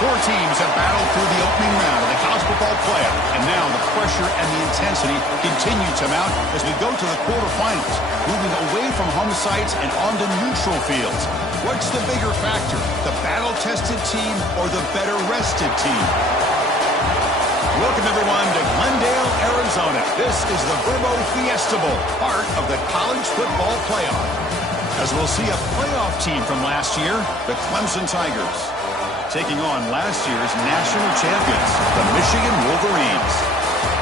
Four teams have battled through the opening round of the college football playoff, and now the pressure and the intensity continue to mount as we go to the quarterfinals, moving away from home sites and onto neutral fields. What's the bigger factor, the battle-tested team or the better-rested team? Welcome, everyone, to Glendale, Arizona. This is the Verbo Fiesta Bowl, part of the college football playoff. As we'll see a playoff team from last year, the Clemson Tigers, taking on last year's national champions, the Michigan Wolverines.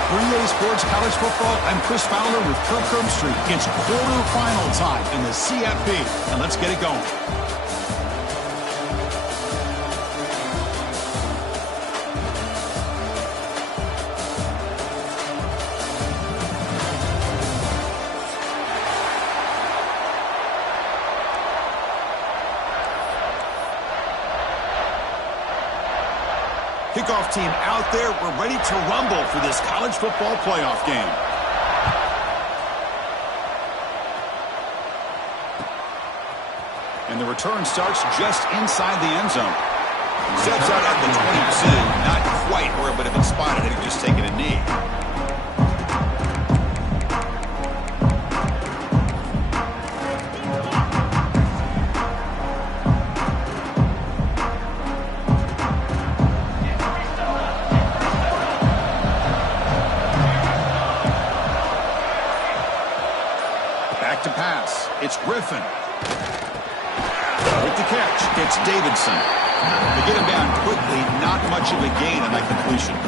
For EA Sports College Football, I'm Chris Fowler with Kirk Herbstreit. It's quarterfinal time in the CFP, and let's get it going. Kickoff team out there. We're ready to rumble for this college football playoff game. And the return starts just inside the end zone. Steps out at the 22. Not quite where it would have been spotted had he just taken a knee. To pass. It's Griffin. With the catch, it's Davidson. They get him down quickly, not much of a gain on that completion.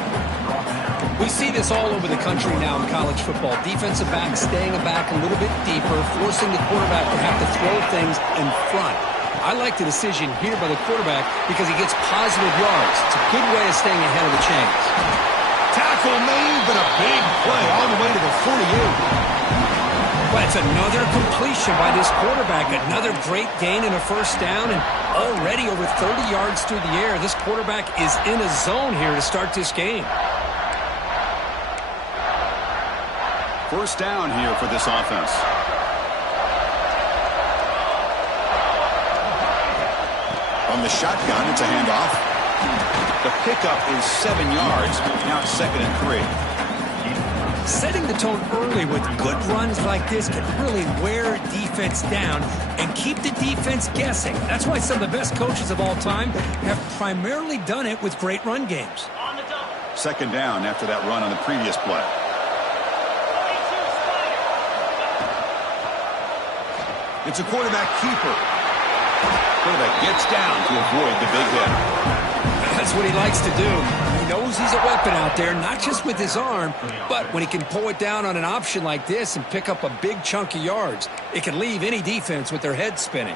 We see this all over the country now in college football. Defensive backs staying back a little bit deeper, forcing the quarterback to have to throw things in front. I like the decision here by the quarterback because he gets positive yards. It's a good way of staying ahead of the chains. Tackle made, but a big play all the way to the 48. Well, it's another completion by this quarterback. Another great gain and a first down, and already over 30 yards through the air. This quarterback is in a zone here to start this game. First down here for this offense. On the shotgun, it's a handoff. The pickup is 7 yards. Now it's 2nd and 3. Setting the tone early with good runs like this can really wear defense down and keep the defense guessing. That's why some of the best coaches of all time have primarily done it with great run games. 2nd down after that run on the previous play. It's a quarterback keeper. Quarterback gets down to avoid the big hit. That's what he likes to do. He knows he's a weapon out there, not just with his arm, but when he can pull it down on an option like this and pick up a big chunk of yards, it can leave any defense with their head spinning.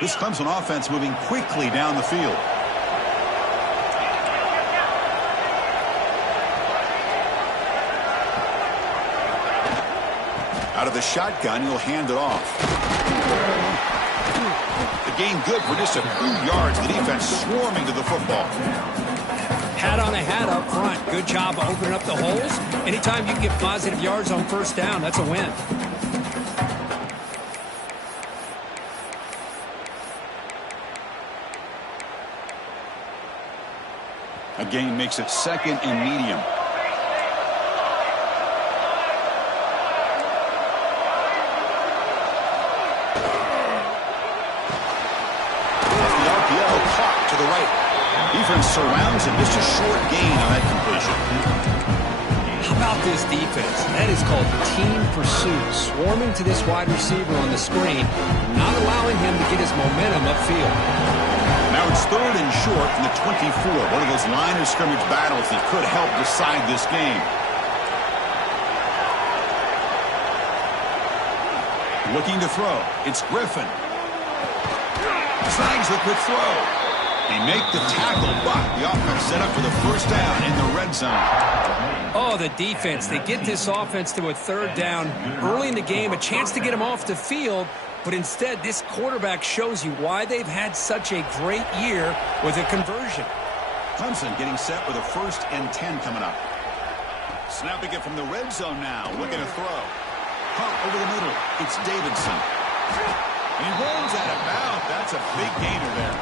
This Clemson offense moving quickly down the field. Out of the shotgun, he'll hand it off. The gain good for just a few yards. The defense swarming to the football. Hat on a hat up front. Good job of opening up the holes. Anytime you can get positive yards on first down, that's a win. A gain makes it 2nd and medium. To the right. Defense surrounds him. Just a short gain on that completion. How about this defense? That is called team pursuit. Swarming to this wide receiver on the screen, not allowing him to get his momentum upfield. Now it's 3rd and short from the 24. One of those line of scrimmage battles that could help decide this game. Looking to throw. It's Griffin. Snags the quick throw. They make the tackle, but the offense set up for the first down in the red zone. Oh, the defense. They get this offense to a 3rd down early in the game, a chance to get him off the field, but instead this quarterback shows you why they've had such a great year with a conversion. Clemson getting set with a 1st and 10 coming up. Snapping it from the red zone now, looking to throw. Pump over the middle. It's Davidson. And he rolls out of bounds. That's a big gainer there.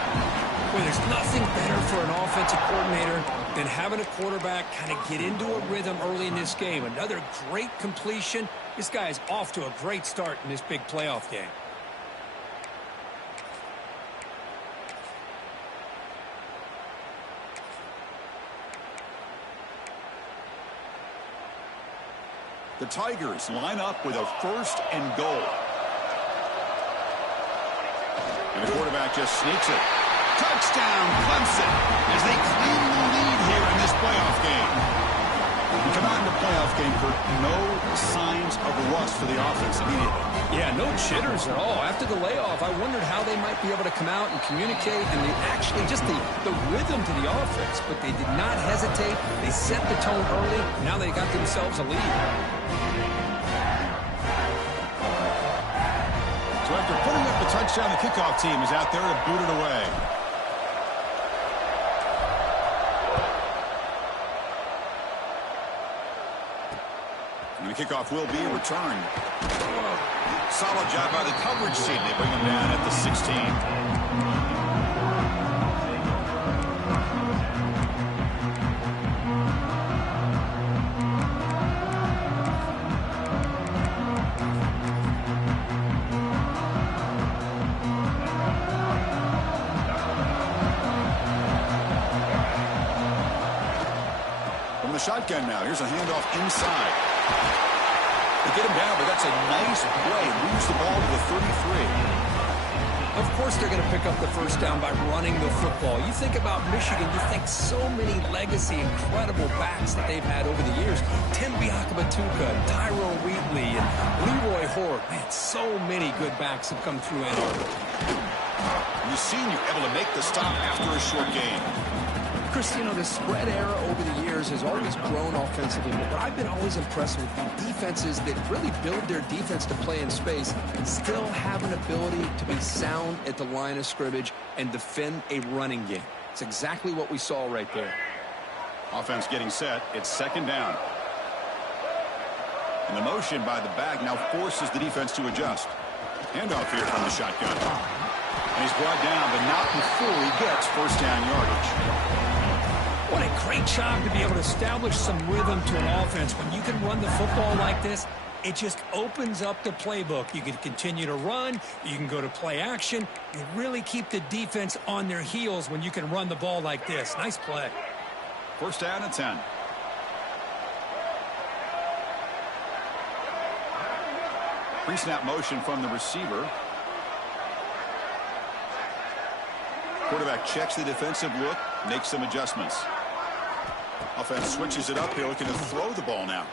Boy, there's nothing better for an offensive coordinator than having a quarterback kind of get into a rhythm early in this game. Another great completion. This guy is off to a great start in this big playoff game. The Tigers line up with a 1st and goal. And the quarterback just sneaks it. Touchdown, Clemson, as they claim the lead here in this playoff game. We come out in the playoff game for no signs of rust for the offense immediately. Yeah, no jitters at all. After the layoff, I wondered how they might be able to come out and communicate and actually just the rhythm to the offense. But they did not hesitate. They set the tone early. Now they got themselves a lead. So after putting up the touchdown, the kickoff team is out there to boot it away. And the kickoff will be returned. Solid job by the coverage team. They bring him down at the 16. Shotgun now. Here's a handoff inside. They get him down, but that's a nice play. Moves the ball to the 33. Of course they're going to pick up the first down by running the football. You think about Michigan, you think so many legacy, incredible backs that they've had over the years. Tim Biakabatuka, Tyrone Wheatley, and Leroy Hort. Man, so many good backs have come through Ann Arbor. The senior able to make the stop after a short game. Chris, you know, the spread era over the years has always grown offensively, but I've been always impressed with defenses that really build their defense to play in space and still have an ability to be sound at the line of scrimmage and defend a running game. It's exactly what we saw right there. Offense getting set. It's 2nd down. And the motion by the back now forces the defense to adjust. Handoff here from the shotgun. And he's brought down, but not before he gets first down yardage. What a great job to be able to establish some rhythm to an offense. When you can run the football like this, it just opens up the playbook. You can continue to run. You can go to play action. You really keep the defense on their heels when you can run the ball like this. Nice play. First down and 10. Pre-snap motion from the receiver. Quarterback checks the defensive look, makes some adjustments. Offense switches it up here, looking to throw the ball now.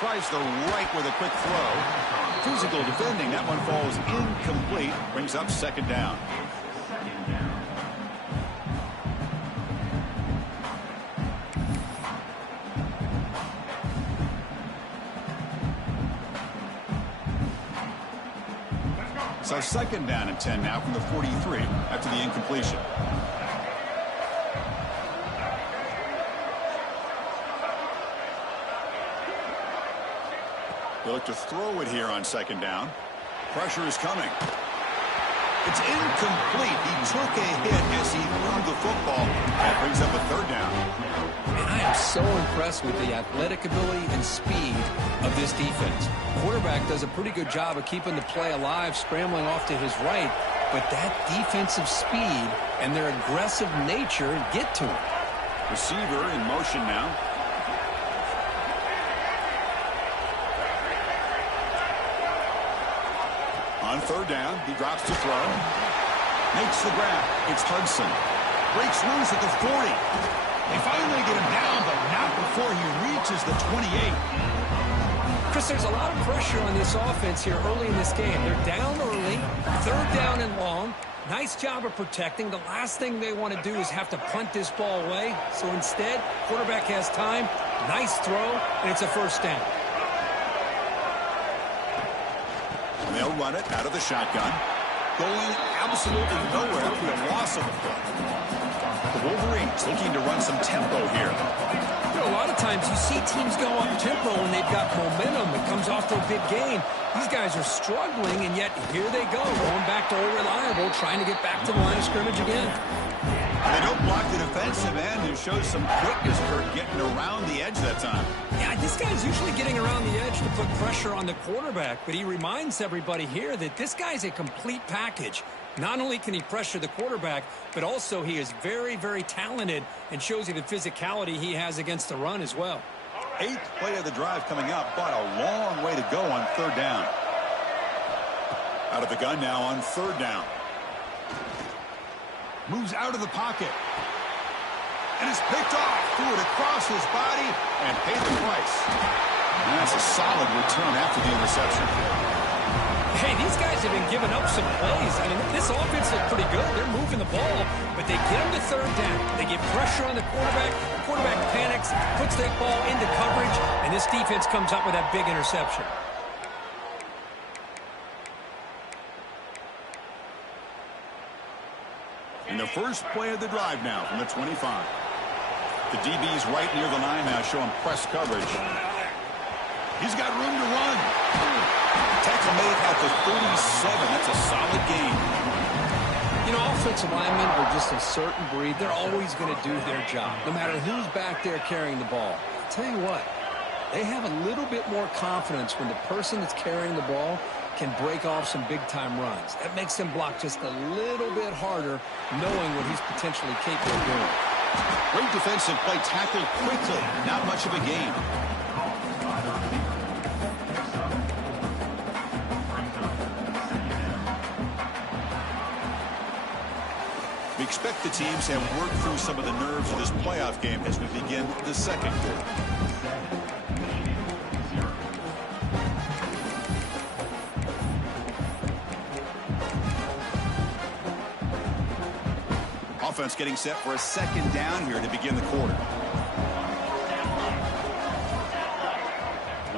Tries the right with a quick throw. Physical defending. That one falls incomplete. Brings up 2nd down. So 2nd down and 10 now from the 43 after the incompletion. They look to throw it here on 2nd down. Pressure is coming. It's incomplete. He took a hit as he threw the football. That brings up a 3rd down. And I am so impressed with the athletic ability and speed of this defense. Quarterback does a pretty good job of keeping the play alive, scrambling off to his right, but that defensive speed and their aggressive nature get to him. Receiver in motion now. On 3rd down, he drops to throw. Makes the grab. It's Hudson. Breaks loose at the 40. They finally get him down, but not before he reaches the 28. Chris, there's a lot of pressure on this offense here early in this game. They're down early, 3rd down and long. Nice job of protecting. The last thing they want to do is have to punt this ball away. So instead, quarterback has time. Nice throw, and it's a first down. And they'll run it out of the shotgun. Going absolutely nowhere after the loss of the play. The Wolverines looking to run some tempo here. You know, a lot of times you see teams go up tempo when they've got momentum. It comes off to a big gain. These guys are struggling, and yet here they go, going back to old reliable, trying to get back to the line of scrimmage again. They don't block the defensive end, who shows some quickness for getting around the edge that time. Yeah, this guy's usually getting around the edge to put pressure on the quarterback, but he reminds everybody here that this guy's a complete package. Not only can he pressure the quarterback, but also he is very, very talented and shows you the physicality he has against the run as well. 8th play of the drive coming up, but a long way to go on 3rd down. Out of the gun now on 3rd down. Moves out of the pocket. And is picked off. Threw it across his body and paid the price. And that's a solid return after the interception. Hey, these guys have been giving up some plays. I mean, this offense looked pretty good. They're moving the ball, but they get them to 3rd down. They get pressure on the quarterback. The quarterback panics, puts that ball into coverage, and this defense comes up with that big interception. In the first play of the drive now from the 25. The DB's right near the line now, showing press coverage. He's got room to run. Tackle made at the 37. That's a solid gain. You know, offensive linemen are just a certain breed. They're always going to do their job, no matter who's back there carrying the ball. I'll tell you what, they have a little bit more confidence when the person that's carrying the ball can break off some big-time runs. That makes them block just a little bit harder, knowing what he's potentially capable of doing. Great defensive play, tackled quickly. Not much of a gain. We expect the teams to have worked through some of the nerves of this playoff game as we begin the 2nd quarter. Offense getting set for a 2nd down here to begin the quarter.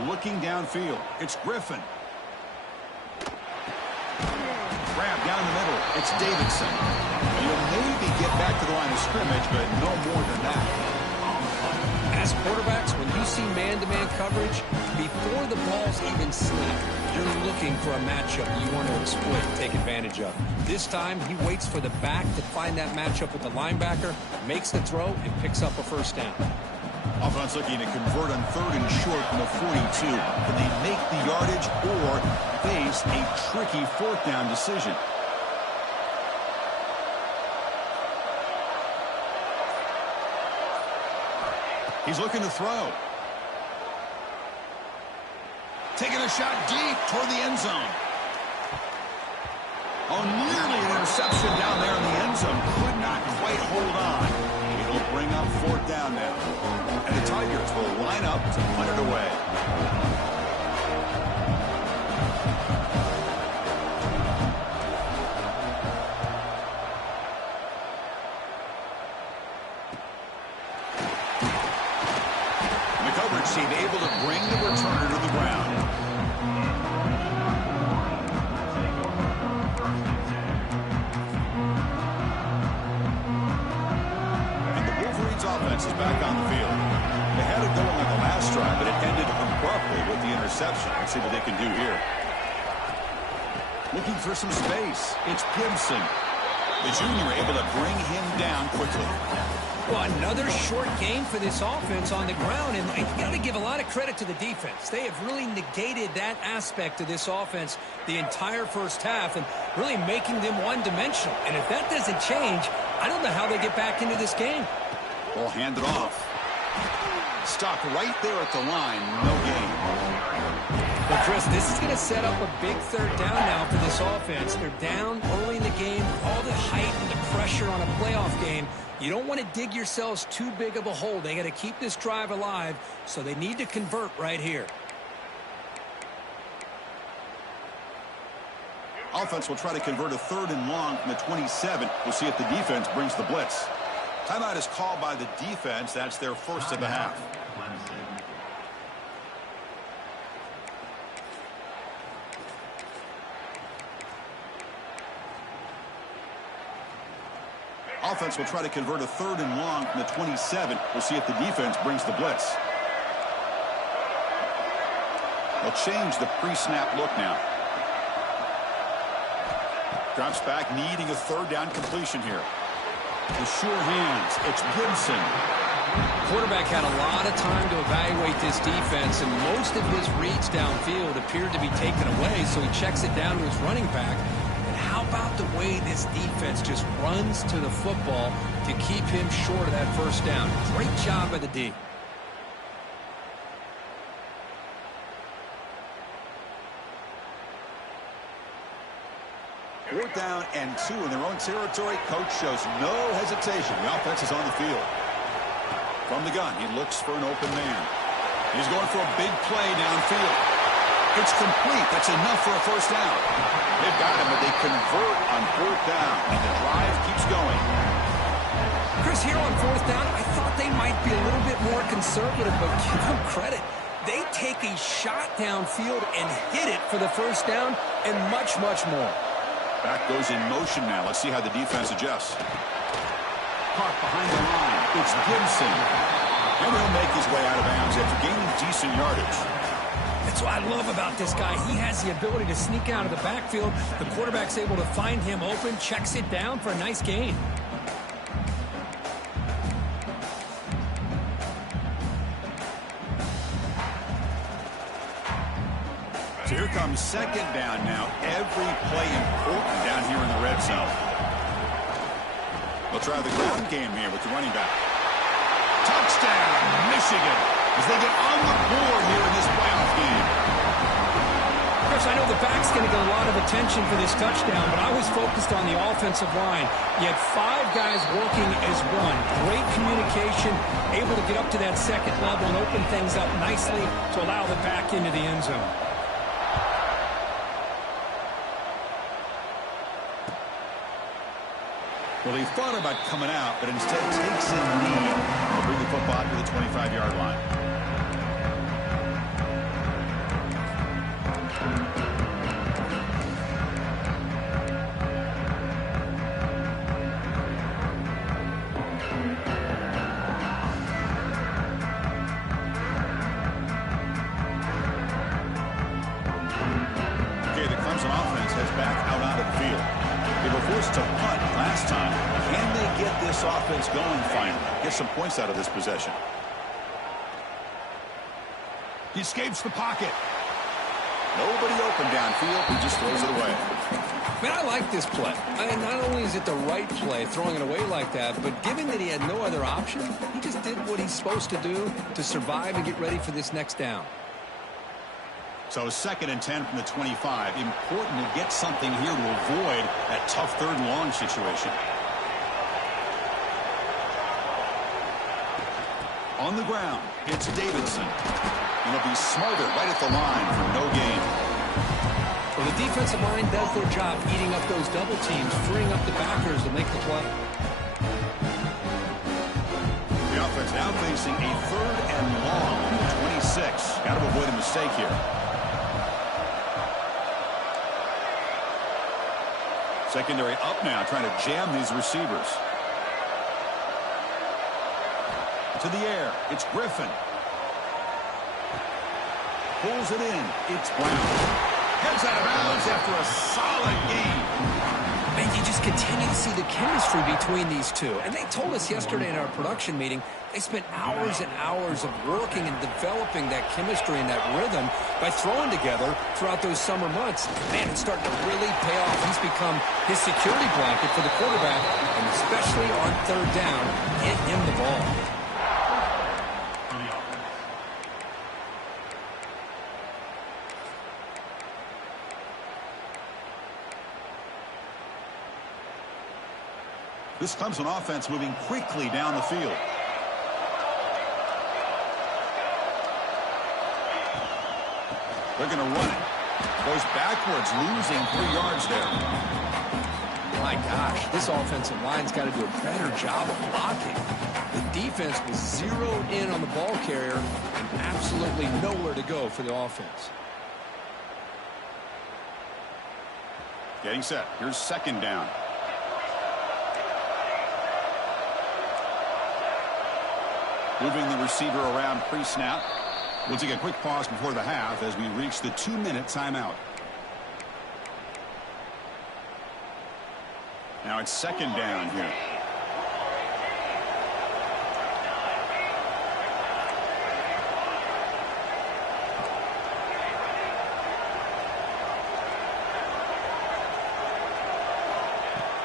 Looking downfield, it's Griffin. Grab down the middle, it's Davidson. He'll maybe get back to the line of scrimmage, but no more than that. As quarterbacks, when you see man-to-man coverage, before the ball's even snapped, you're looking for a matchup you want to exploit, take advantage of. This time, he waits for the back to find that matchup with the linebacker, makes the throw, and picks up a 1st down. Offense looking to convert on 3rd and short from the 42. Can they make the yardage or face a tricky 4th down decision? He's looking to throw. Taking a shot deep toward the end zone. Oh, nearly an interception down there in the end zone. Could not quite hold on. It'll bring up 4th down now. And the Tigers will line up to punt it away. Team able to bring the returner to the ground. And the Wolverines offense is back on the field. They had it going on the last drive, but it ended abruptly with the interception. Let's see what they can do here. Looking for some space. It's Gibson. The junior able to bring him down quickly. Well, another short game for this offense on the ground, and you got to give a lot of credit to the defense. They have really negated that aspect of this offense the entire 1st half and really making them one-dimensional. And if that doesn't change, I don't know how they get back into this game. Ball handed off. Stopped right there at the line. No gain. Well, Chris, this is going to set up a big 3rd down now for this offense. They're down early in the game, all the height and the pressure on a playoff game. You don't want to dig yourselves too big of a hole. They got to keep this drive alive, so they need to convert right here. Offense will try to convert a 3rd and long from the 27. We'll see if the defense brings the blitz. Timeout is called by the defense. That's their 1st of the half. Offense will try to convert a 3rd and long from the 27. We'll see if the defense brings the blitz. They'll change the pre-snap look now. Drops back, needing a 3rd down completion here. The sure hands. It's Gibson. Quarterback had a lot of time to evaluate this defense, and most of his reads downfield appeared to be taken away, so he checks it down to his running back. And how about the way this defense just runs to the football to keep him short of that 1st down? Great job by the D. 4th down and 2 in their own territory. Coach shows no hesitation. The offense is on the field. From the gun, he looks for an open man. He's going for a big play downfield. It's complete. That's enough for a 1st down. They've got him, but they convert on 4th down, and the drive keeps going. Chris, here on 4th down, I thought they might be a little bit more conservative, but give them credit. They take a shot downfield and hit it for the 1st down and much, much more. Back goes in motion now. Let's see how the defense adjusts. Caught behind the line. It's Gibson. And he'll make his way out of bounds after gaining decent yardage. That's what I love about this guy. He has the ability to sneak out of the backfield. The quarterback's able to find him open, checks it down for a nice gain. So here comes 2nd down now. Every play important down here in the red zone. They'll try the ground game here with the running back. Touchdown, Michigan, as they get on the board here in this playoff game. Chris, I know the back's going to get a lot of attention for this touchdown, but I was focused on the offensive line. You had 5 guys working as one. Great communication, able to get up to that 2nd level and open things up nicely to allow the back into the end zone. Well, he thought about coming out, but instead takes a knee to bring the football to the 25-yard line. Okay, the Clemson offense heads back out onto the field. They were forced to punt last time. Can they get this offense going finally? Get some points out of this possession. He escapes the pocket. Nobody open downfield. He just throws it away. Man, I like this play. Not only is it the right play, throwing it away like that, but given that he had no other option, he just did what he's supposed to do to survive and get ready for this next down. So 2nd and 10 from the 25. Important to get something here to avoid that tough 3rd and long situation. On the ground, it's Davidson. And he'll be smothered right at the line for no gain. Well, the defensive line does their job eating up those double teams, freeing up the backers to make the play. The offense now facing a 3rd and long from the 26. Got to avoid a mistake here. Secondary up now, trying to jam these receivers. To the air, it's Griffin. Pulls it in, it's Brown. Heads out of bounds after a solid game. Man, you just continue to see the chemistry between these two. And they told us yesterday in our production meeting, they spent hours and hours of working and developing that chemistry and that rhythm by throwing together throughout those summer months. Man, it's starting to really pay off. He's become his security blanket for the quarterback, and especially on 3rd down, get him the ball. This Clemson offense moving quickly down the field. They're going to run it. Goes backwards, losing 3 yards there. My gosh, this offensive line's got to do a better job of blocking. The defense was zeroed in on the ball carrier and absolutely nowhere to go for the offense. Getting set. Here's 2nd down. Moving the receiver around pre-snap. We'll take a quick pause before the half as we reach the 2-minute timeout. Now it's second down here.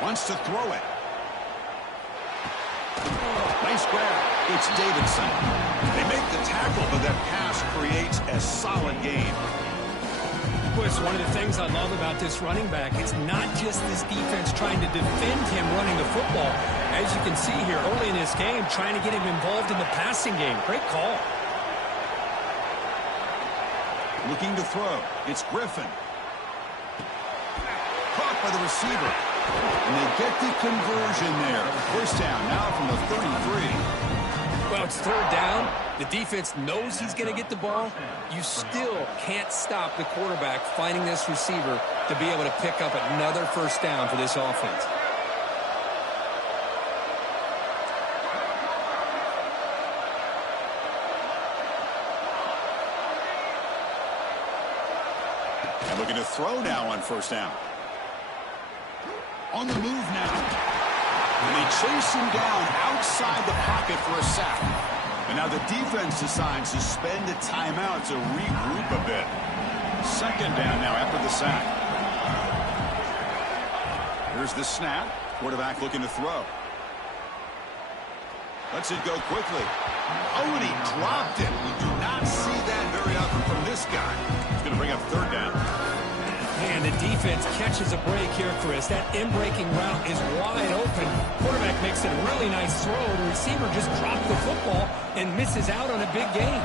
Wants to throw it. Nice grab. It's Davidson. They make the tackle, but that pass creates a solid gain. Boy, it's one of the things I love about this running back. It's not just this defense trying to defend him running the football. As you can see here early in this game, trying to get him involved in the passing game. Great call. Looking to throw. It's Griffin. Caught by the receiver. And they get the conversion there. First down now from the 33. Well, it's third down. The defense knows he's going to get the ball. You still can't stop the quarterback finding this receiver to be able to pick up another first down for this offense. And looking to throw now on first down. On the move now. And they chase him down outside the pocket for a sack. And now the defense decides to spend a timeout to regroup a bit. Second down now after the sack. Here's the snap. Quarterback looking to throw. Lets it go quickly. Oh, and he dropped it. We do not see that very often from this guy. He's going to bring up third down. And the defense catches a break here, Chris. That in-breaking route is wide open. Quarterback makes it a really nice throw. The receiver just dropped the football and misses out on a big gain.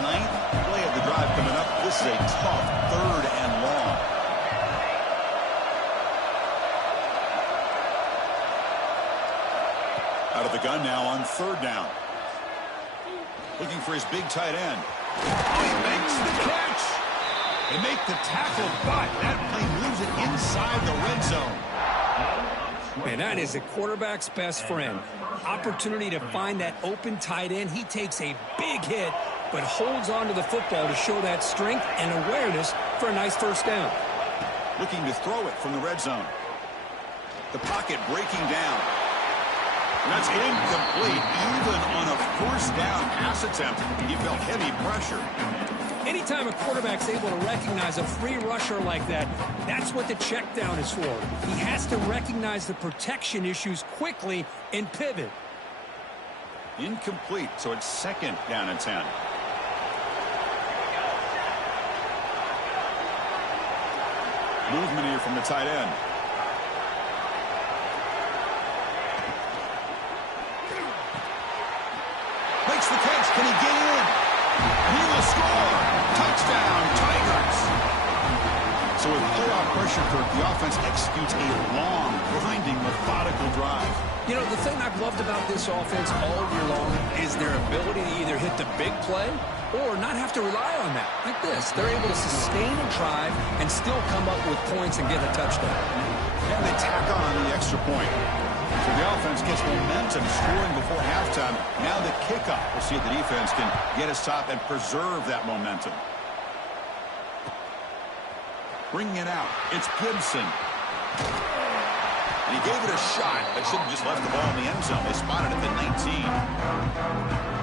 Ninth play of the drive coming up. This is a tough third and long. Out of the gun now on third down. Looking for his big tight end. Oh, he makes the catch. They make the tackle, but that play moves it inside the red zone. And that is a quarterback's best friend. Opportunity to find that open tight end. He takes a big hit, but holds on to the football to show that strength and awareness for a nice first down. Looking to throw it from the red zone. The pocket breaking down. And that's incomplete. Even on a first down pass attempt, he felt heavy pressure. Anytime a quarterback's able to recognize a free rusher like that, that's what the check down is for. He has to recognize the protection issues quickly and pivot. Incomplete, so it's second down and 10. Movement here from the tight end. Makes the catch. Can he get in? He will score. Touchdown, Tigers. So with playoff pressure, Kirk, the offense executes a long, grinding, methodical drive. You know, the thing I've loved about this offense all year long is their ability to either hit the big play or not have to rely on that. Like this. They're able to sustain a drive and still come up with points and get a touchdown. And they tack on the extra point. So the offense gets momentum, scoring before halftime. Now the kickoff. We'll see if the defense can get a stop and preserve that momentum. Bringing it out. It's Clemson. And he gave it a shot. They should have just left the ball in the end zone. They spotted it at 19.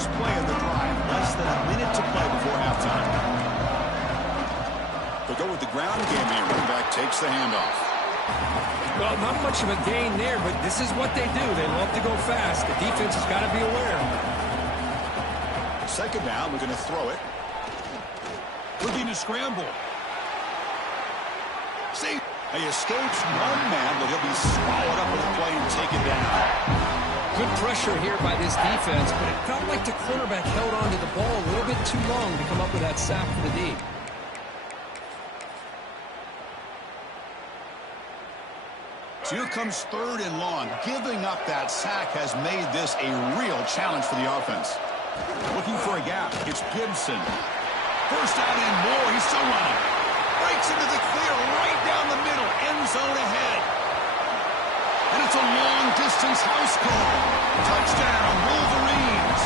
Play of the drive, less than a minute to play before halftime. They'll go with the ground game here. Running back takes the handoff. Well, not much of a gain there, but this is what they do. They love to go fast. The defense has got to be aware. Second down, we're going to throw it. Looking to scramble. See, he escapes one man, but he'll be swallowed up with the play and taken down. Good pressure here by this defense, but it felt like the quarterback held on to the ball a little bit too long to come up with that sack for the D. So here comes 3rd and long. Giving up that sack has made this a real challenge for the offense. Looking for a gap. It's Gibson. First down and more. He's still running. Breaks into the clear right down the middle. End zone ahead. And it's a long-distance house call. Touchdown, Wolverines.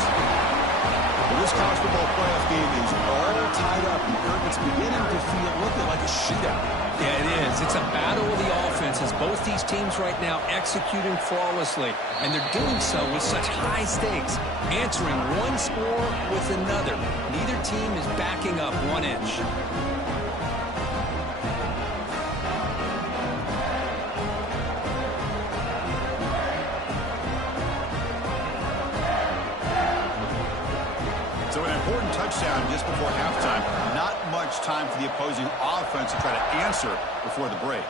Well, this college football playoff game is all tied up. And Kirk, it's beginning to feel a little bit like a shootout. Yeah, it is. It's a battle of the offenses. Both these teams right now executing flawlessly. And they're doing so with such high stakes. Answering one score with another. Neither team is backing up 1 inch. So an important touchdown just before halftime. Not much time for the opposing offense to try to answer before the break.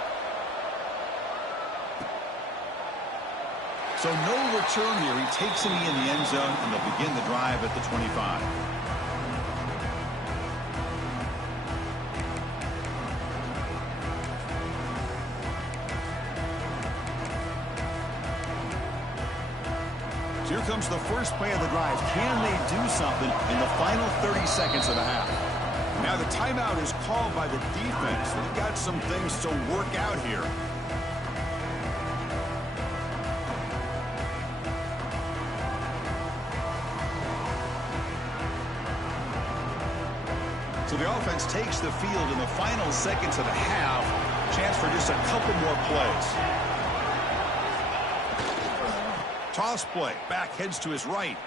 So no return here. He takes it in the end zone, and they'll begin the drive at the 25. So here comes the first play of the drive. Can they do something in the final 30 seconds of the half? Now the timeout is called by the defense. They've got some things to work out here. So the offense takes the field in the final seconds of the half. Chance for just a couple more plays. Toss play. Back heads to his right.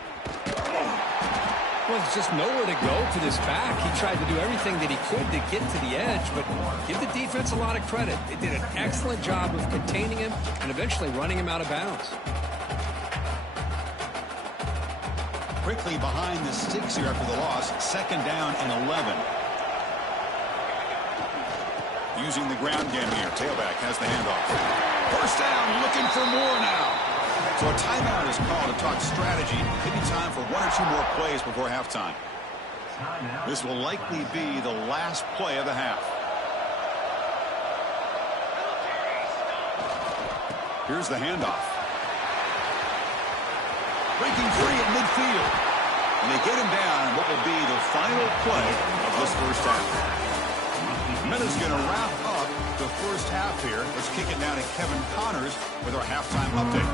Well, there's just nowhere to go for this back. He tried to do everything that he could to get to the edge, but give the defense a lot of credit. They did an excellent job of containing him and eventually running him out of bounds. Quickly behind the sticks here after the loss. 2nd down and 11. Using the ground game here. Tailback has the handoff. First down, looking for more now. So a timeout is called to talk strategy. Maybe time for 1 or 2 more plays before halftime. This will likely be the last play of the half. Here's the handoff. Breaking free at midfield. And they get him down in what will be the final play of this first half. Minutes going to wrap up the first half here. Let's kick it now to Kevin Connors with our halftime update.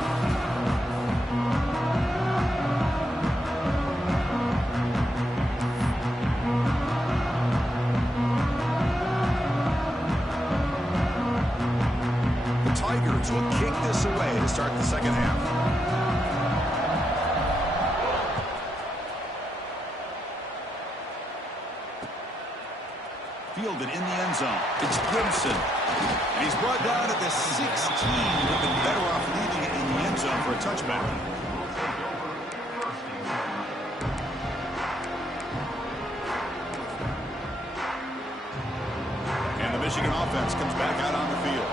The Tigers will kick this away to start the second half. Fielded in the end zone. It's Clemson. And he's brought down at the 16. Would have been better off leaving it in the end zone for a touchback. And the Michigan offense comes back out on the field.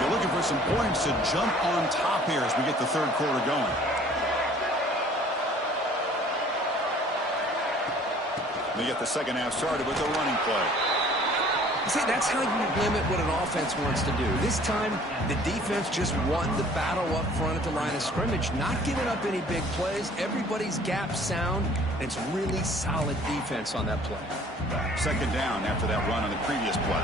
They're looking for some points to jump on top here as we get the third quarter going. They get the second half started with a running play. See, that's how you limit what an offense wants to do. This time, the defense just won the battle up front at the line of scrimmage, not giving up any big plays. Everybody's gap sound, and it's really solid defense on that play. 2nd down after that run on the previous play.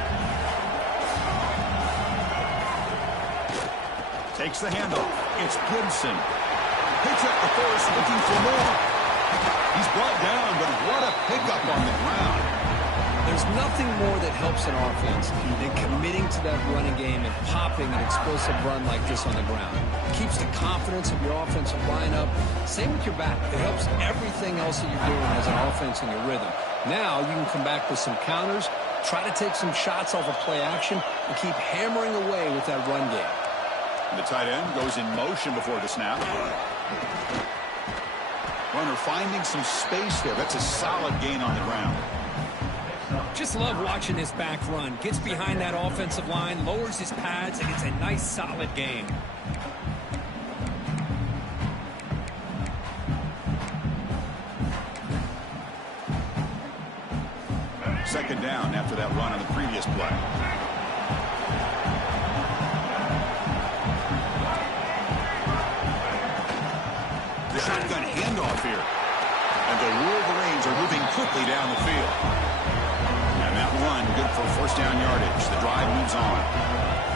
Takes the handoff. It's Gibson. Picks up the first, looking for more. He's brought down, but what a pickup on the ground. There's nothing more that helps an offense than committing to that running game and popping an explosive run like this on the ground. It keeps the confidence of your offensive lineup. Same with your back. It helps everything else that you're doing as an offense in your rhythm. Now you can come back with some counters, try to take some shots off of play action, and keep hammering away with that run game. And the tight end goes in motion before the snap. Runner finding some space there. That's a solid gain on the ground. Just love watching this back run. Gets behind that offensive line, lowers his pads, and it's a nice, solid game. Second down after that run on the previous play. are moving quickly down the field. And that run, good for first down yardage. The drive moves on.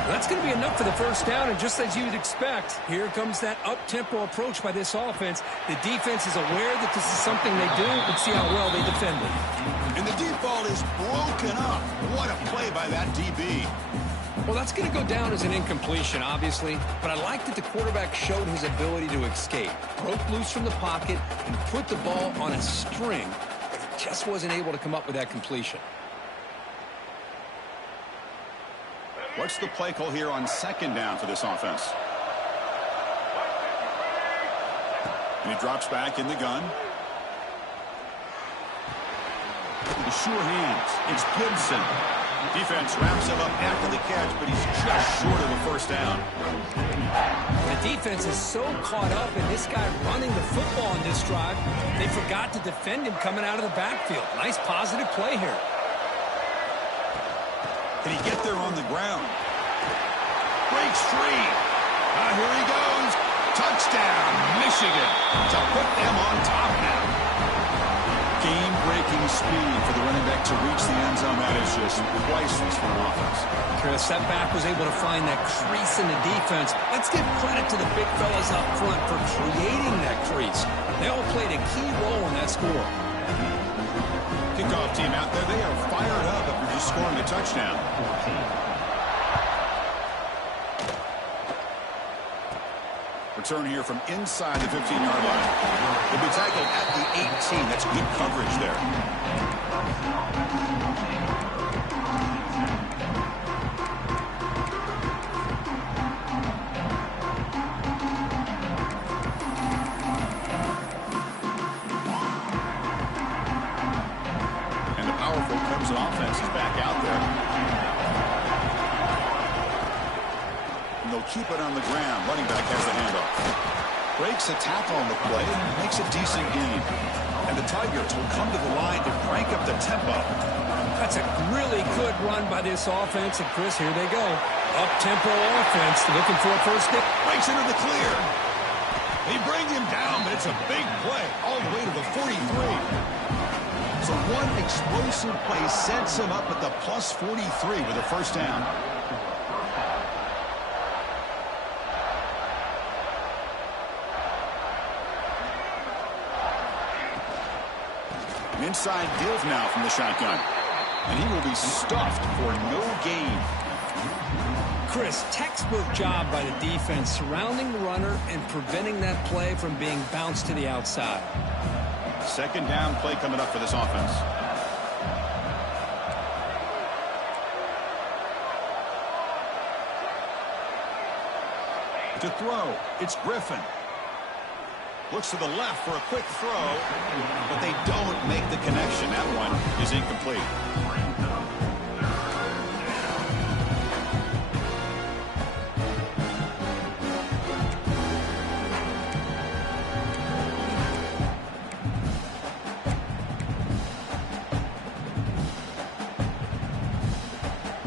That's going to be enough for the first down, and just as you would expect, here comes that up-tempo approach by this offense. The defense is aware that this is something they do, but see how well they defend it. And the deep ball is broken up. What a play by that DB. Well, that's going to go down as an incompletion, obviously, but I like that the quarterback showed his ability to escape, broke loose from the pocket, and put the ball on a string, but he just wasn't able to come up with that completion. What's the play call here on second down for this offense? And he drops back in the gun. With the sure hands, it's Clemson. Defense wraps him up after the catch, but he's just short of the first down. The defense is so caught up in this guy running the football in this drive, they forgot to defend him coming out of the backfield. Nice positive play here. Can he get there on the ground? Breaks free. Here he goes. Touchdown, Michigan, to put them on top now. Game-breaking speed for the running back to reach the end zone. That is just priceless for an offense. Chris, that back was able to find that crease in the defense. Let's give credit to the big fellas up front for creating that crease. They all played a key role in that score. Kickoff team out there, they are fired up after just scoring a touchdown. Return here from inside the 15-yard line. He'll be tackled at the 18. That's good coverage there. And the powerful Clemson offense is back out there. They'll keep it on the ground. Running back has the handoff. Breaks a tackle on the play and makes a decent gain. And the Tigers will come to the line to crank up the tempo. That's a really good run by this offense. And Chris, here they go. Up-tempo offense looking for a first down. Breaks into the clear. They bring him down, but it's a big play all the way to the 43. So one explosive play sets him up at the plus 43 with a first down. Inside give now from the shotgun. And he will be stuffed for no gain. Chris, textbook job by the defense surrounding the runner and preventing that play from being bounced to the outside. Second down play coming up for this offense. To throw, it's Griffin. Looks to the left for a quick throw, but they don't make the connection. That one is incomplete.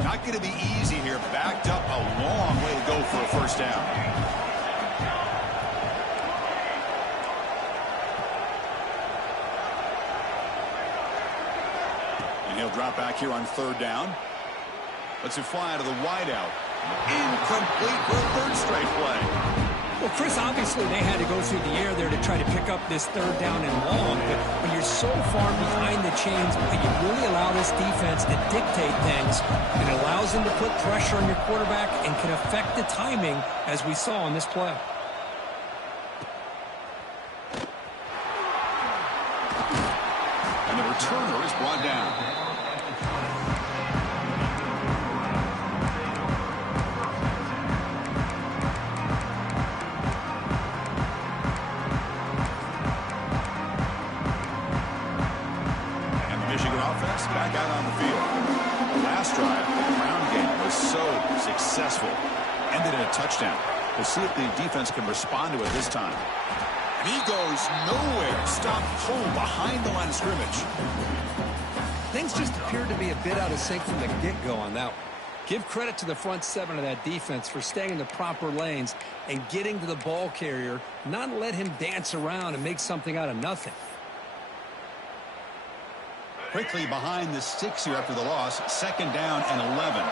Not going to be easy here. Backed up a long way to go for a first down. He'll drop back here on third down. Lets it fly to the wideout. Incomplete for a third straight play. Well, Chris, obviously they had to go through the air there to try to pick up this third down and long. But when you're so far behind the chains, you really allow this defense to dictate things. It allows them to put pressure on your quarterback and can affect the timing, as we saw on this play. And the returner is brought down. Back out on the field. The last drive, the ground game was so successful. Ended in a touchdown. We'll see if the defense can respond to it this time. And he goes nowhere. Stopped cold behind the line of scrimmage. Things just appeared to be a bit out of sync from the get-go on that one. Give credit to the front seven of that defense for staying in the proper lanes and getting to the ball carrier, not let him dance around and make something out of nothing. Quickly behind the sticks here after the loss. 2nd down and 11.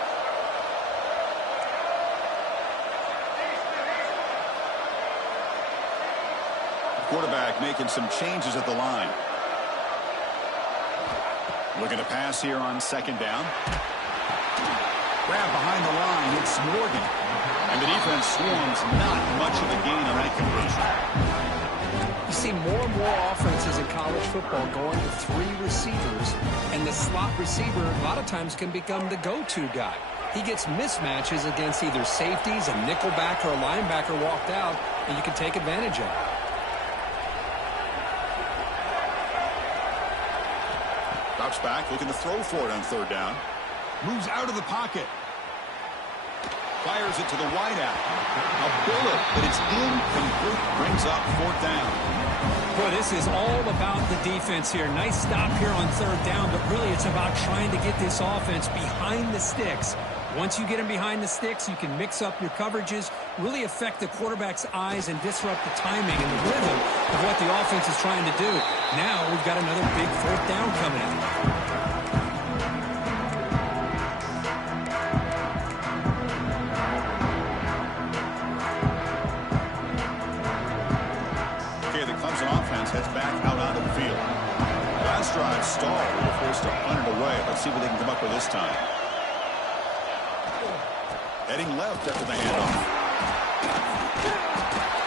Quarterback making some changes at the line. Looking to pass here on 2nd down. Grab behind the line. It's Morgan. And the defense swarms. Not much of a gain on that completion. You see more and more offenses in college football going with 3 receivers, and the slot receiver a lot of times can become the go-to guy. He gets mismatches against either safeties, a nickelback, or a linebacker walked out, and you can take advantage of it. Drops back, looking to throw for it on 3rd down. Moves out of the pocket. Fires it to the wideout. A bullet, but it's incomplete. Brings up 4th down. Boy, this is all about the defense here. Nice stop here on 3rd down, but really it's about trying to get this offense behind the sticks. Once you get them behind the sticks, you can mix up your coverages, really affect the quarterback's eyes and disrupt the timing and the rhythm of what the offense is trying to do. Now we've got another big 4th down coming in. Heads back out onto the field. Last drive stalled. They were forced to punt it away. Let's see what they can come up with this time. Heading left after the handoff.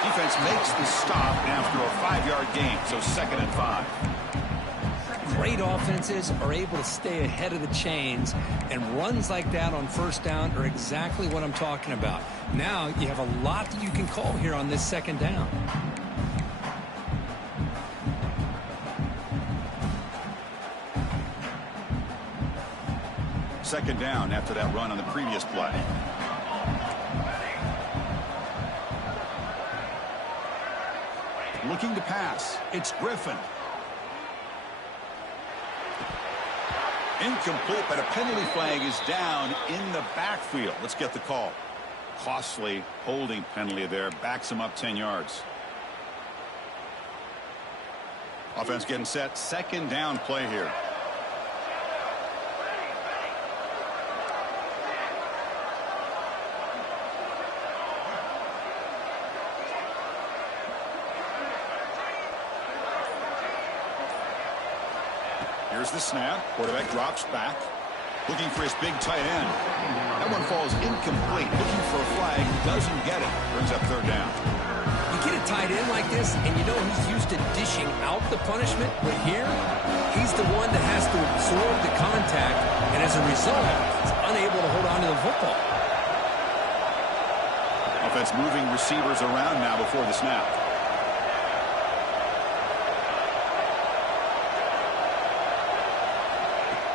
Defense makes the stop after a 5-yard gain, so 2nd and 5. Great offenses are able to stay ahead of the chains, and runs like that on 1st down are exactly what I'm talking about. Now you have a lot that you can call here on this 2nd down. 2nd down after that run on the previous play. Looking to pass. It's Griffin. Incomplete, but a penalty flag is down in the backfield. Let's get the call. Costly holding penalty there. Backs him up 10 yards. Offense getting set. 2nd down play here. Here's the snap. Quarterback drops back. Looking for his big tight end. That one falls incomplete. Looking for a flag. Doesn't get it. Brings up 3rd down. You get a tight end like this, and you know he's used to dishing out the punishment. But here, he's the one that has to absorb the contact, and as a result, he's unable to hold on to the football. Offense moving receivers around now before the snap.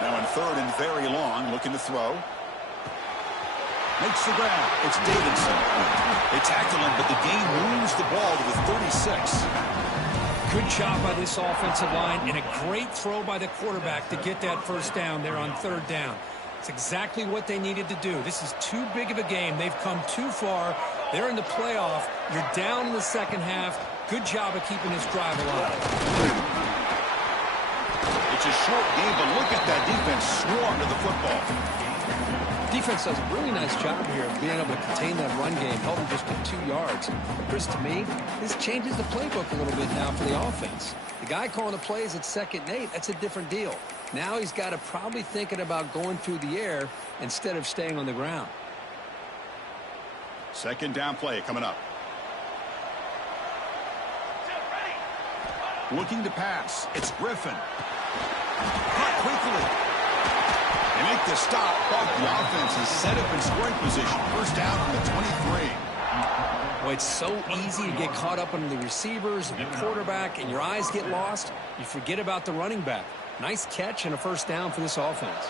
Now in 3rd and very long, looking to throw. Makes the grab. It's Davidson. They tackle him, but the gain moves the ball to the 36. Good job by this offensive line, and a great throw by the quarterback to get that 1st down there on 3rd down. It's exactly what they needed to do. This is too big of a game. They've come too far. They're in the playoff. You're down in the 2nd half. Good job of keeping this drive alive. It's a short game, but look at that defense swarm to the football. Defense does a really nice job here of being able to contain that run game, held them just to 2 yards. Chris, to me, this changes the playbook a little bit now for the offense. The guy calling the plays at 2nd and 8, that's a different deal. Now he's got to probably thinking about going through the air instead of staying on the ground. 2nd down play coming up. Looking to pass. It's Griffin. Cut quickly. They make the stop, but the offense is set up in scoring position. 1st down from the 23. Well, it's so easy to get caught up on the receivers and the quarterback, and your eyes get lost. You forget about the running back. Nice catch and a 1st down for this offense.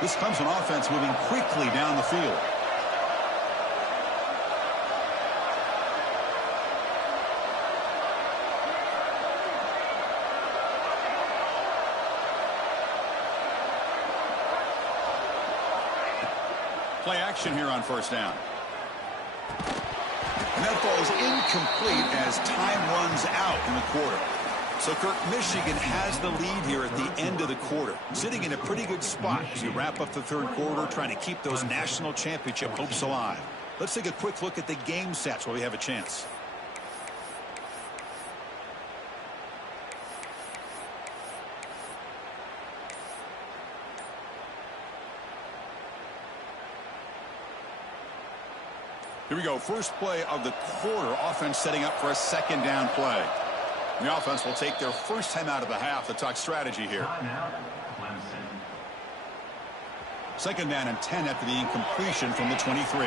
This Clemson offense moving quickly down the field. Play action here on 1st down. And that falls incomplete as time runs out in the quarter. So, Kirk, Michigan has the lead here at the end of the quarter, sitting in a pretty good spot as you wrap up the third quarter, trying to keep those national championship hopes alive. Let's take a quick look at the game stats while we have a chance. Here we go. First play of the quarter. Offense setting up for a second down play. The offense will take their first time out of the half to talk strategy here. Clemson. Second down and 10 after the incompletion from the 23.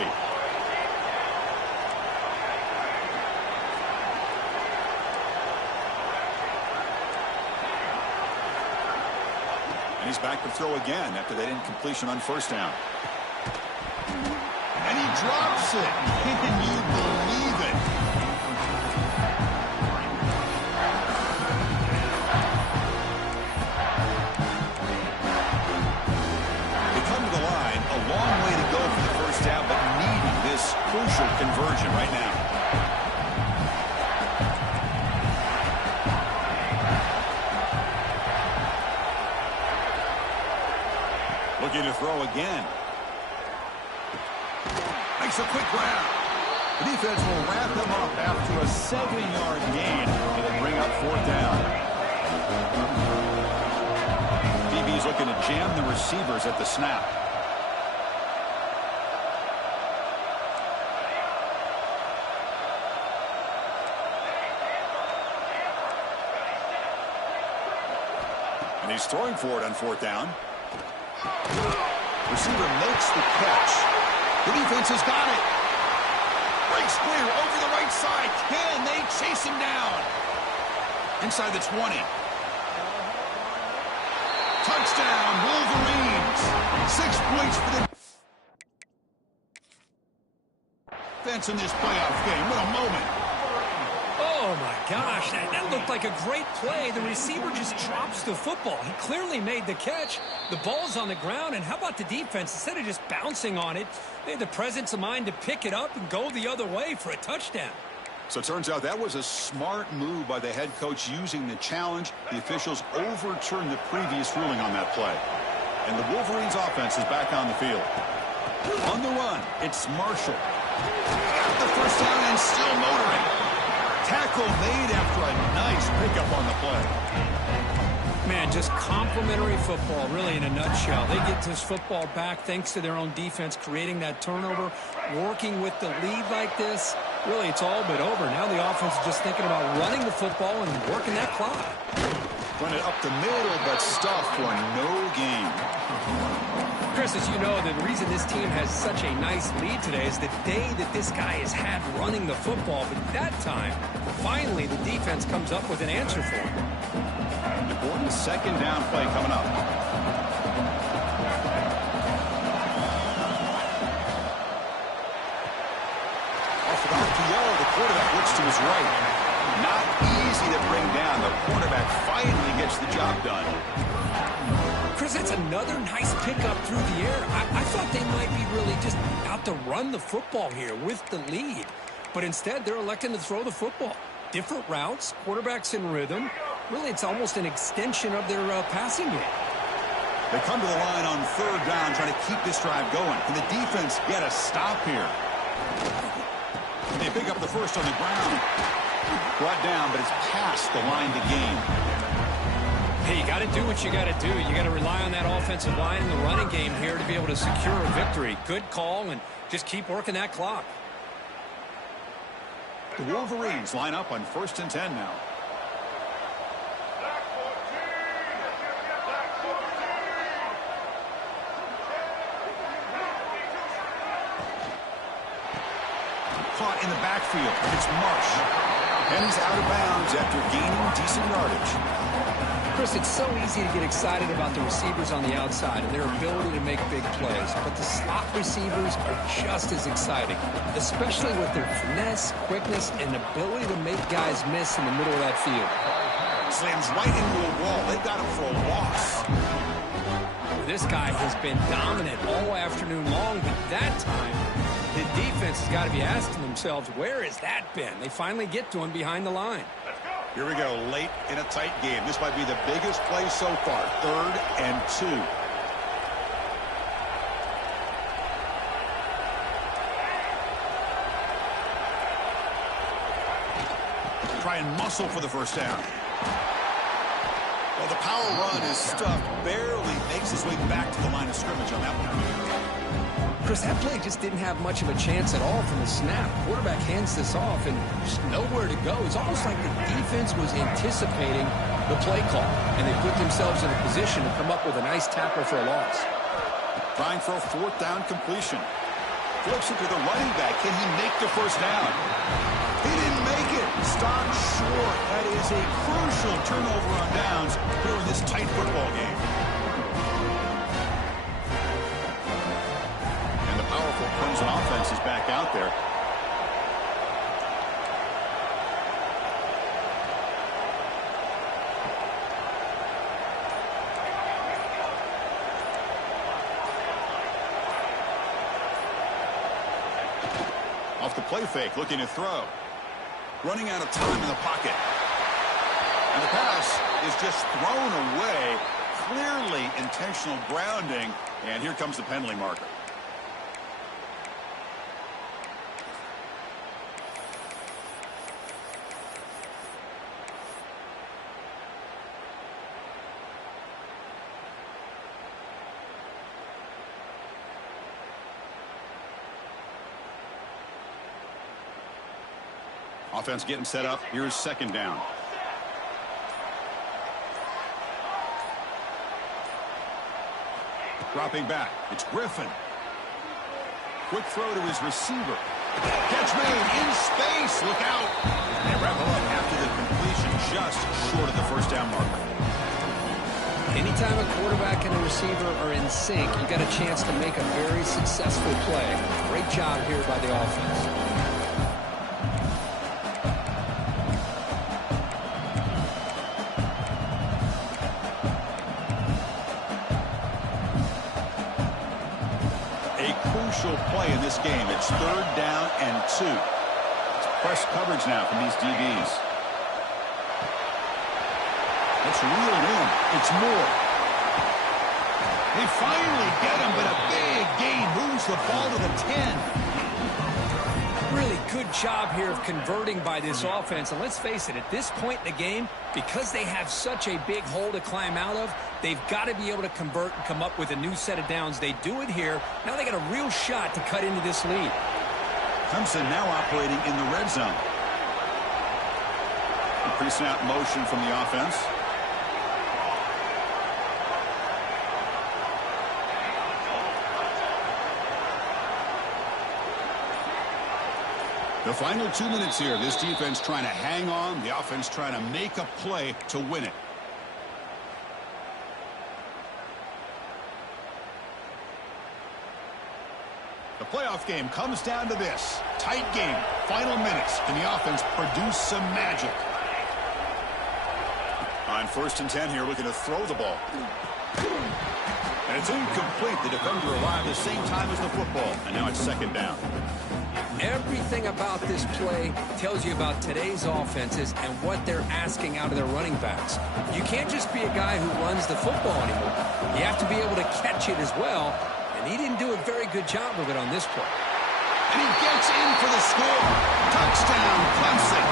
And he's back to throw again after that incompletion on first down. And he drops it. Can you believe it? They come to the line, a long way to go for the first down, but needing this crucial conversion right now. Looking to throw again. Makes a quick grab. The defense will wrap him up after a 7-yard gain. It'll bring up fourth down. DB's looking to jam the receivers at the snap. And he's throwing for it on fourth down. Receiver makes the catch. The defense has got it. Breaks clear over the right side. Can they chase him down? Inside the 20. Touchdown, Wolverines. 6 points for the defense in this playoff game. What a moment. Oh, my gosh. That looked like a great play. The receiver just drops the football. He clearly made the catch. The ball's on the ground, and how about the defense? Instead of just bouncing on it, they had the presence of mind to pick it up and go the other way for a touchdown. So it turns out that was a smart move by the head coach using the challenge. The officials overturned the previous ruling on that play. And the Wolverines offense is back on the field. On the run, it's Marshall. The first down and still motoring. Tackle made after a nice pickup on the play. Man, just complimentary football, really, in a nutshell. They get this football back thanks to their own defense, creating that turnover, working with the lead like this. Really, it's all but over. Now the offense is just thinking about running the football and working that clock. Run it up the middle, but stuffed for no gain. Chris, as you know, the reason this team has such a nice lead today is the day that this guy has had running the football. But that time, finally, the defense comes up with an answer for him. Important second down play coming up. Off the RPO, the quarterback looks to his right. Not easy to bring down. The quarterback finally gets the job done. Chris, it's another nice pickup through the air. I thought they might be really just out to run the football here with the lead. But instead, they're electing to throw the football. Different routes, quarterbacks in rhythm. Really, it's almost an extension of their passing game. They come to the line on third down, trying to keep this drive going. Can the defense get a stop here? They pick up the first on the ground. Brought down, but it's past the line to gain. Hey, you got to do what you got to do. You got to rely on that offensive line in the running game here to be able to secure a victory. Good call, and just keep working that clock. The Wolverines line up on 1st and 10 now. Caught in the backfield. It's Marsh. And he's out of bounds after gaining decent yardage. Chris, it's so easy to get excited about the receivers on the outside and their ability to make big plays. But the slot receivers are just as exciting, especially with their finesse, quickness, and ability to make guys miss in the middle of that field. Slams right into a wall. They've got him for a loss. This guy has been dominant all afternoon long, but that time, the defense has got to be asking themselves, where has that been? They finally get to him behind the line. Let's go. Here we go, late in a tight game. This might be the biggest play so far. 3rd and 2. Try and muscle for the first down. Well, the power run is stuffed. Barely makes his way back to the line of scrimmage on that one. Chris, that play just didn't have much of a chance at all from the snap. Quarterback hands this off and just nowhere to go. It's almost like the defense was anticipating the play call, and they put themselves in a position to come up with a nice tackle for a loss. Trying for a 4th down completion. Flips it to the running back. Can he make the first down? He didn't make it. Stopped short. That is a crucial turnover on downs here in this tight football game. And the powerful Clemson offense is back out there. Off the play fake, looking to throw. Running out of time in the pocket. And the pass is just thrown away. Clearly intentional grounding. And here comes the penalty marker. Offense getting set up. Here's 2nd down. Dropping back. It's Griffin. Quick throw to his receiver. Catch made in space. Look out. They wrap him up after the completion, just short of the first down marker. Anytime a quarterback and a receiver are in sync, you got a chance to make a very successful play. Great job here by the offense. Play in this game. It's 3rd down and 2. It's press coverage now from these DBs. It's reeled in. It's Moore. They finally get him, but a big gain moves the ball to the 10. Really good job here of converting by this offense. And let's face it, at this point in the game, because they have such a big hole to climb out of, they've got to be able to convert and come up with a new set of downs. They do it here. Now they got a real shot to cut into this lead. Clemson now operating in the red zone. A pre-snap motion from the offense. The final 2 minutes here. This defense trying to hang on. The offense trying to make a play to win it. The playoff game comes down to this. Tight game. Final minutes. Can the offense produce some magic? On 1st and 10 here, looking to throw the ball. And it's incomplete. The defender arrived the same time as the football. And now it's 2nd down. Everything about this play tells you about today's offenses and what they're asking out of their running backs. You can't just be a guy who runs the football anymore. You have to be able to catch it as well, and he didn't do a very good job of it on this play. And he gets in for the score. Touchdown, Clemson.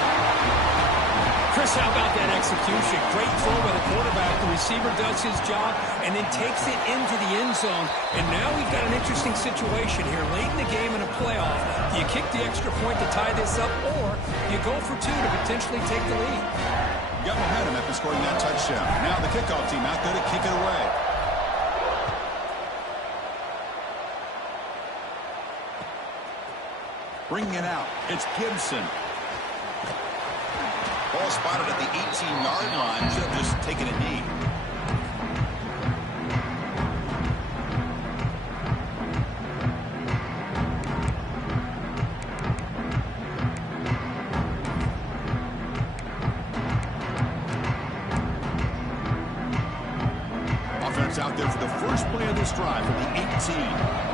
Chris, how about that execution? Great throw by the quarterback. The receiver does his job and then takes it into the end zone. And now we've got an interesting situation here. Late in the game in a playoff, do you kick the extra point to tie this up, or do you go for 2 to potentially take the lead? Got momentum after scoring that touchdown. Now the kickoff team out there to kick it away. Bringing it out. It's Gibson. Ball spotted at the 18-yard line. Should have just taken a knee. Offense out there for the first play of this drive from the 18.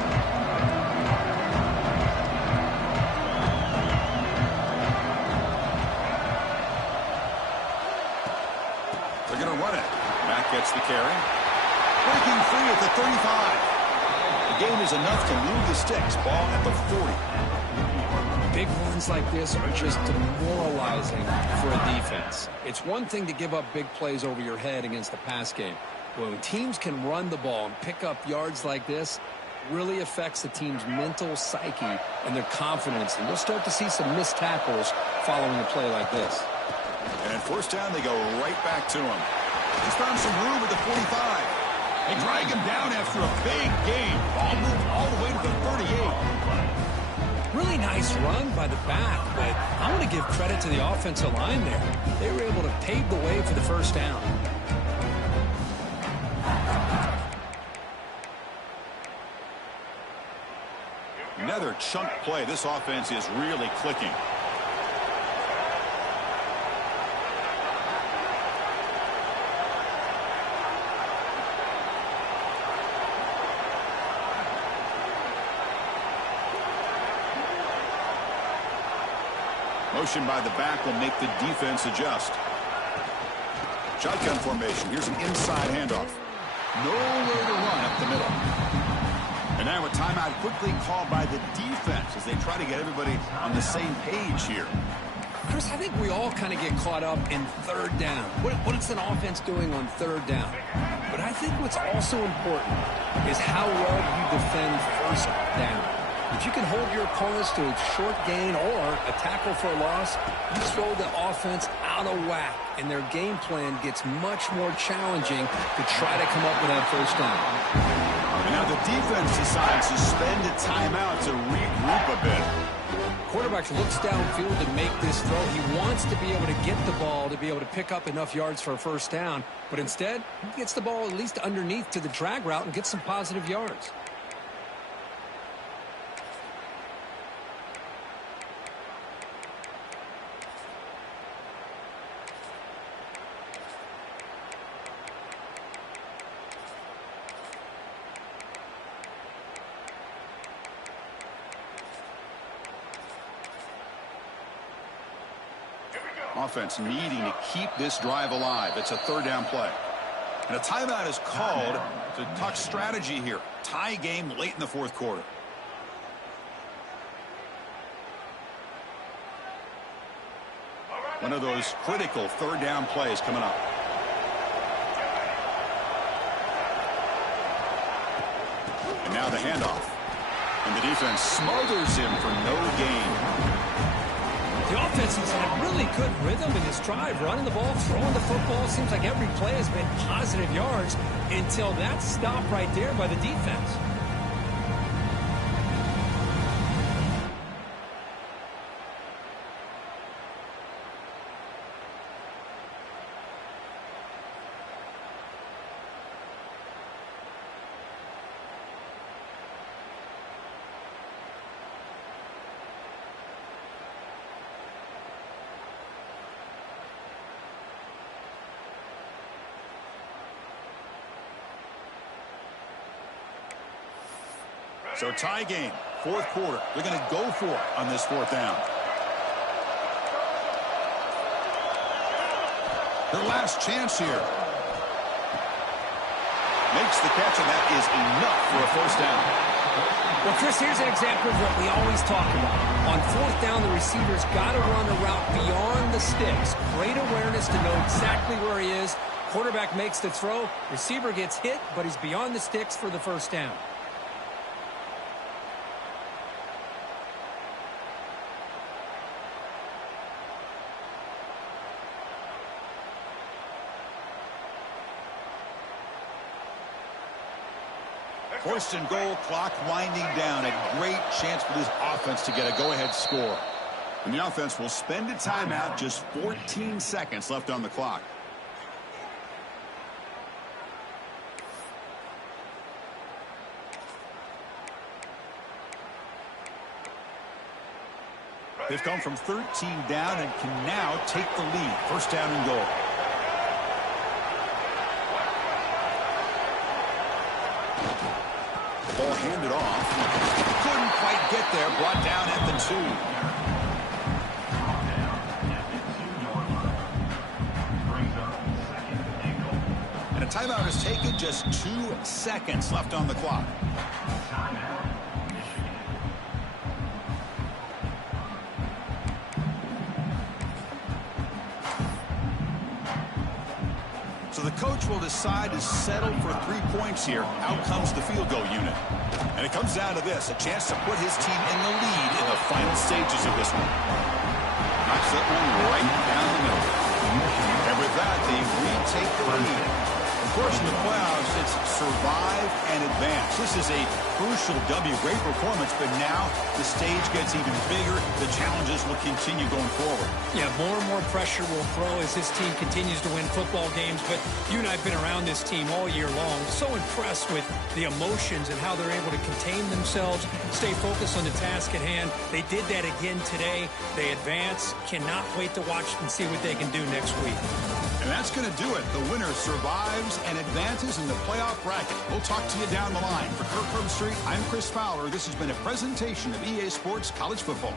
gets the carry. Breaking free at the 35. The gain is enough to move the sticks. Ball at the 40. Big runs like this are just demoralizing for a defense. It's one thing to give up big plays over your head against the pass game. When teams can run the ball and pick up yards like this, really affects the team's mental psyche and their confidence. And you'll start to see some missed tackles following a play like this. And at first down, they go right back to him. He's found some room at the 45. They drag him down after a big gain. Ball moved all the way to the 38. Really nice run by the back, but I want to give credit to the offensive line there. They were able to pave the way for the first down. Another chunk play. This offense is really clicking. Motion by the back will make the defense adjust. Shotgun formation. Here's an inside handoff. Nowhere to run up the middle. And now a timeout quickly called by the defense as they try to get everybody on the same page here. Chris, I think we all kind of get caught up in third down. What is an offense doing on third down? But I think what's also important is how well you defend first down. If you can hold your opponents to a short gain or a tackle for a loss, you throw the offense out of whack, and their game plan gets much more challenging to try to come up with that first down. And now the defense decides to spend a timeout to regroup a bit. Quarterback looks downfield to make this throw. He wants to be able to get the ball to be able to pick up enough yards for a first down, but instead, he gets the ball at least underneath to the drag route and gets some positive yards. Offense needing to keep this drive alive. It's a third down play. And a timeout is called to talk strategy here. Tie game late in the fourth quarter. One of those critical third down plays coming up. And now the handoff. And the defense smothers him for no gain. The offense has had really good rhythm in this drive, running the ball, throwing the football. Seems like every play has been positive yards until that stop right there by the defense. So tie game, fourth quarter. They're going to go for it on this fourth down. Their last chance here. Makes the catch, and that is enough for a first down. Well, Chris, here's an example of what we always talk about. On fourth down, the receiver's got to run a route beyond the sticks. Great awareness to know exactly where he is. Quarterback makes the throw. Receiver gets hit, but he's beyond the sticks for the first down. First and goal, clock winding down. A great chance for this offense to get a go-ahead score. And the offense will spend a timeout, just 14 seconds left on the clock. They've come from 13 down and can now take the lead. First down and goal. Ball handed off. Couldn't quite get there. Brought down at the 2. And a timeout is taken. Just 2 seconds left on the clock. So the coach will decide to settle for 3 points here. Out comes the field goal unit. And it comes down to this, a chance to put his team in the lead in the final stages of this one. Knocks that one right down the middle. And with that, they retake the lead. Of course, in the playoffs, it's survive and advance. This is a crucial W. Great performance, but now the stage gets even bigger. The challenges will continue going forward. Yeah, more and more pressure will grow as this team continues to win football games. But you and I have been around this team all year long. So impressed with the emotions and how they're able to contain themselves, stay focused on the task at hand. They did that again today. They advance. Cannot wait to watch and see what they can do next week. And that's going to do it. The winner survives and advances in the playoff bracket. We'll talk to you down the line. For Kirk Street, I'm Chris Fowler. This has been a presentation of EA Sports College Football.